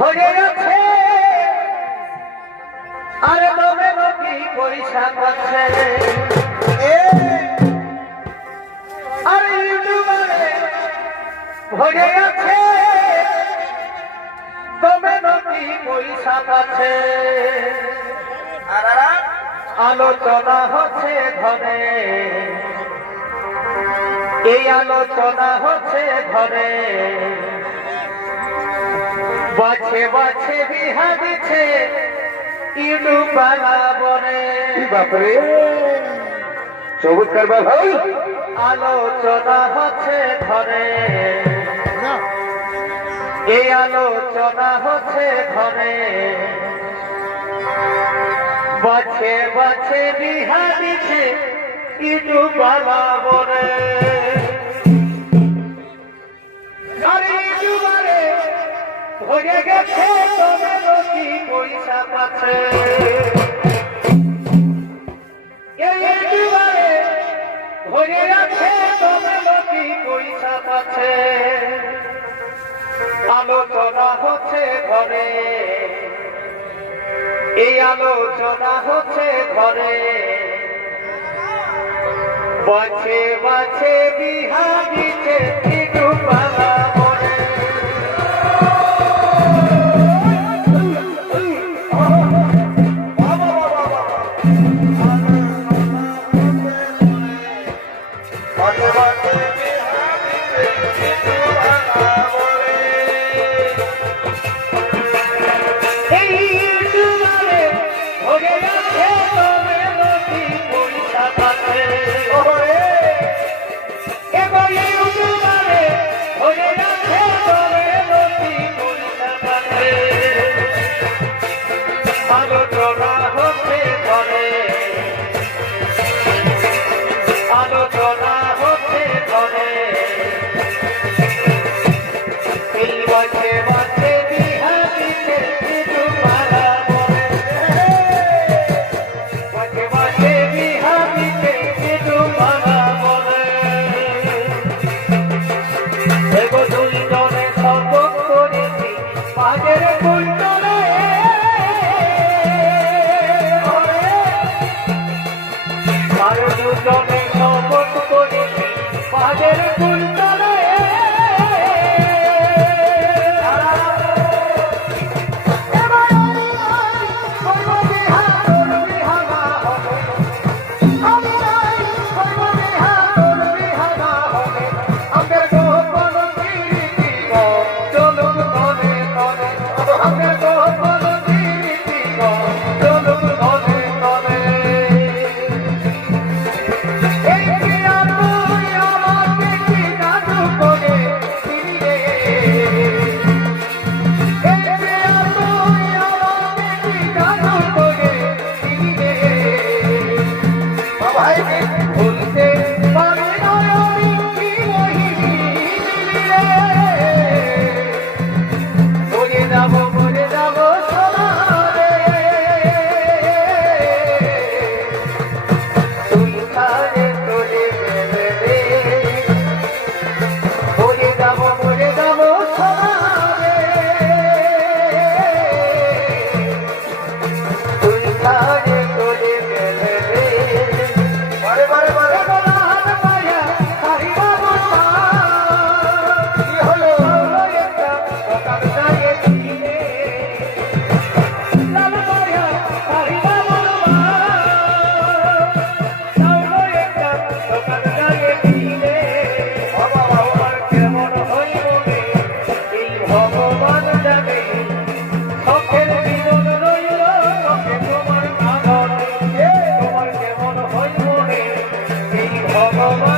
হয়ে আছে আরে তবে কি পয়সা পাচ্ছে আরে হয়ে আছে তবে কি পয়সা পাচ্ছে আলোচনা হচ্ছে ঘরে। এই আলোচনা হচ্ছে ঘরে। বাছে বাছে বিহা দিচ্ছে ইনু পালা বনে। বাপরে? সবুজ কারবার ভাই আলোচনা হচ্ছে ঘরে এই আলোচনা হচ্ছে ঘরে বাছে বাছে বিহা দিচ্ছে ইনু পালা বনে। হয়ে গেছে কি পয়সা পাচ্ছে? আলোচনা হচ্ছে ঘরে, এই আলোচনা হচ্ছে ঘরে। বাছে বাছে বিহা পালা আলোচনা হচ্ছে Come.